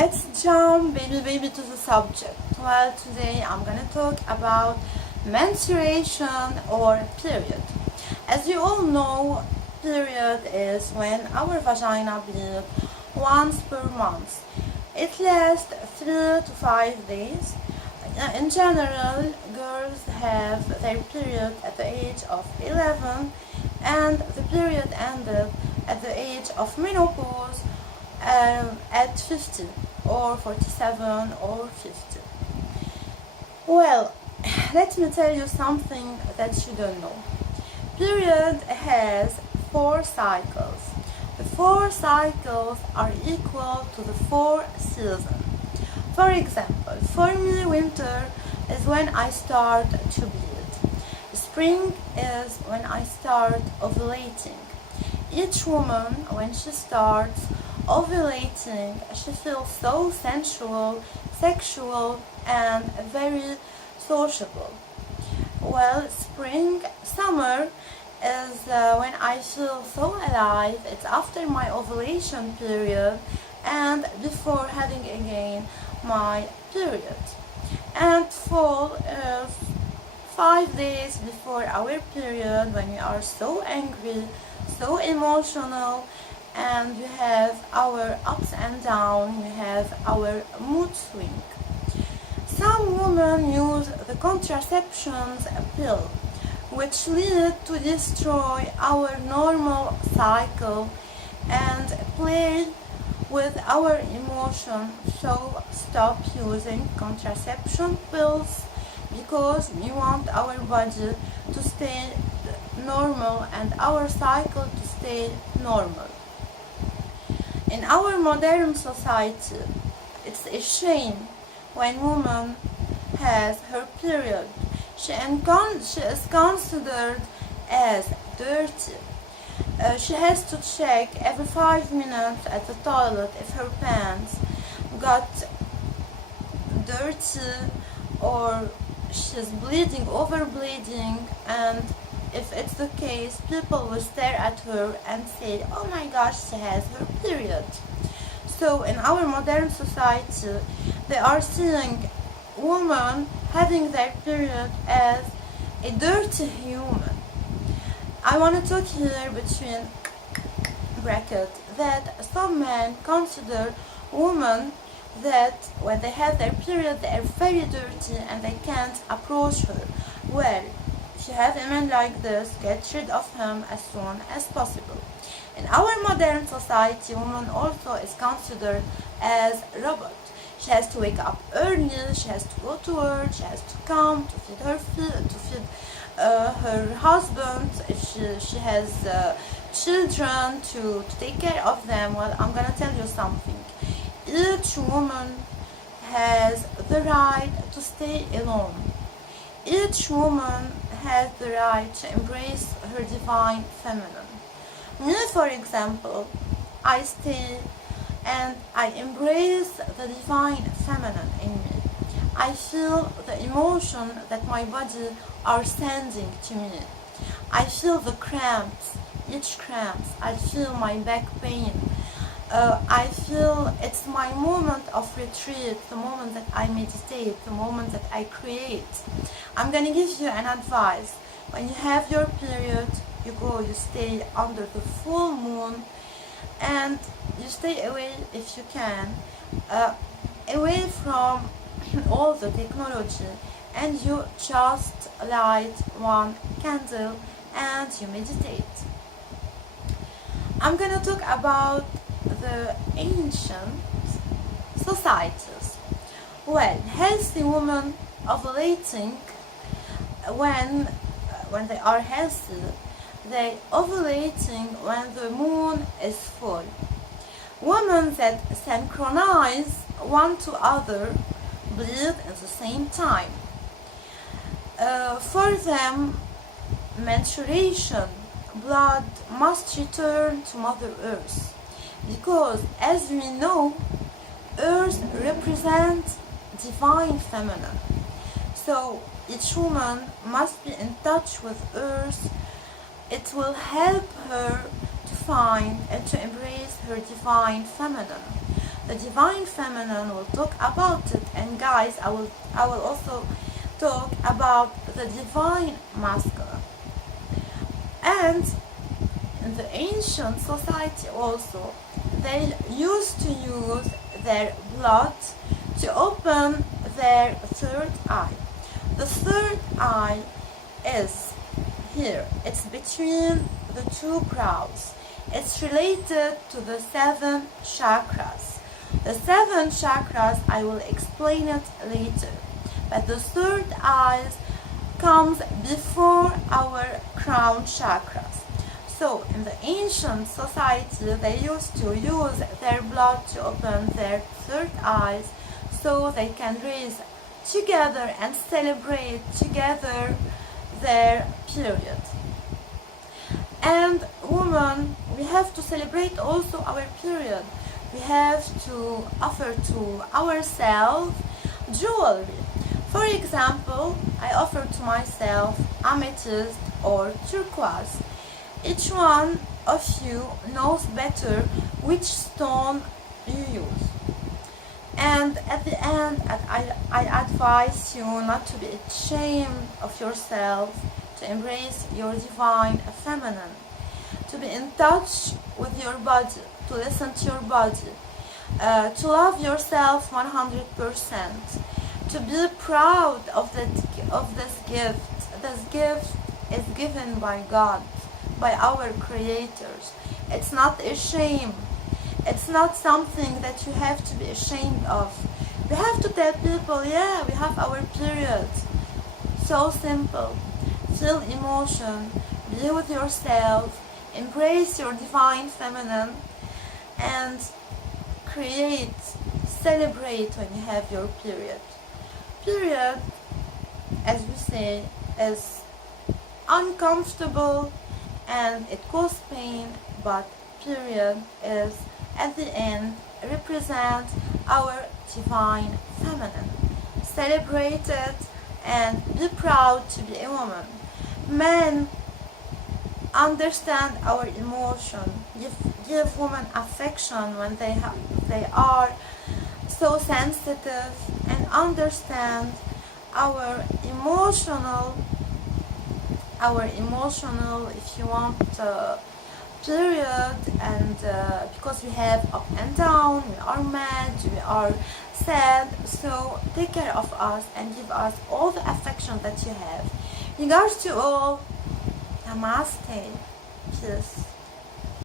let's jump baby to the subject. Well, today I'm gonna talk about menstruation or period. As you all know, period is when our vagina bleeds once per month. It lasts 3 to 5 days. In general, girls have their period at the age of 11 and the period ended at the age of menopause at 50 or 47 or 50. Well, let me tell you something that you don't know. Period has 4 cycles. The 4 cycles are equal to the 4 seasons. For example, for me, winter is when I start to bleed. Spring is when I start ovulating. Each woman, when she starts ovulating, she feels so sensual, sexual, and very sociable. Well, summer is when I feel so alive. It's after my ovulation period and before having again my period. And fall is 5 days before our period, when we are so angry, so emotional, and we have our ups and downs, we have our mood swing. Some women use the contraceptions pill, which lead to destroy our normal cycle and play with our emotion. So stop using contraception pills, because we want our body to stay normal and our cycle to stay normal. In our modern society, it's a shame when woman has her period. She is considered as dirty. She has to check every 5 minutes at the toilet if her pants got dirty or she's bleeding, over bleeding, and if it's the case, people will stare at her and say, oh my gosh, she has her period. So in our modern society, they are seeing women having their period as a dirty human. I want to talk here between brackets that some men consider women that when they have their period they are very dirty and they can't approach her. Well, if you have a man like this, get rid of him as soon as possible. In our modern society, woman also is considered as a robot. She has to wake up early, she has to go to work, she has to come to feed her husband, if she has children to take care of them. Well, I'm gonna tell you something. Each woman has the right to stay alone. Each woman has the right to embrace her divine feminine. Me, for example, I stay and I embrace the divine feminine in me. I feel the emotion that my body are sending to me. I feel the cramps, each cramps. I feel my back pain. I feel it's my moment of retreat, the moment that I meditate, the moment that I create. I'm gonna give you an advice. When you have your period, you stay under the full moon, and you stay away if you can, away from all the technology, and you just light one candle and you meditate. I'm gonna talk about the ancient societies. Well, healthy women ovulating, when they are healthy, they ovulating when the moon is full. Women that synchronize one to other bleed at the same time. For them, menstruation, blood must return to Mother Earth, because as we know, Earth represents divine feminine. So each woman must be in touch with Earth. It will help her to find and to embrace her divine feminine. the divine feminine will talk about it, and guys, I will also talk about the divine masculine. And in the ancient society also, they used to use their blood to open their third eye. The third eye is here. It's between the two brows. It's related to the 7 chakras. The 7 chakras, I will explain it later. But the third eye comes before our crown chakras. So in the ancient society, they used to use their blood to open their third eyes so they can raise together and celebrate together their period. And women, we have to celebrate also our period. We have to offer to ourselves jewelry. For example, I offer to myself amethyst or turquoise. Each one of you knows better which stone you use. And at the end, I advise you not to be ashamed of yourself, to embrace your divine feminine, to be in touch with your body, to listen to your body, to love yourself 100%, to be proud of this gift. This gift is given by God, by our creators. It's not a shame. It's not something that you have to be ashamed of. We have to tell people, yeah, we have our period. So simple. Feel emotion, be with yourself, embrace your divine feminine, and create, celebrate when you have your period. Period, as we say, is uncomfortable and it causes pain, but period is at the end represent our divine feminine. Celebrate it and be proud to be a woman. Men, understand our emotion. Give women affection when they are so sensitive, and understand our emotional, if you want, period, and because we have up and down, we are mad, we are sad, so take care of us and give us all the affection that you have. Regards to all, namaste, peace.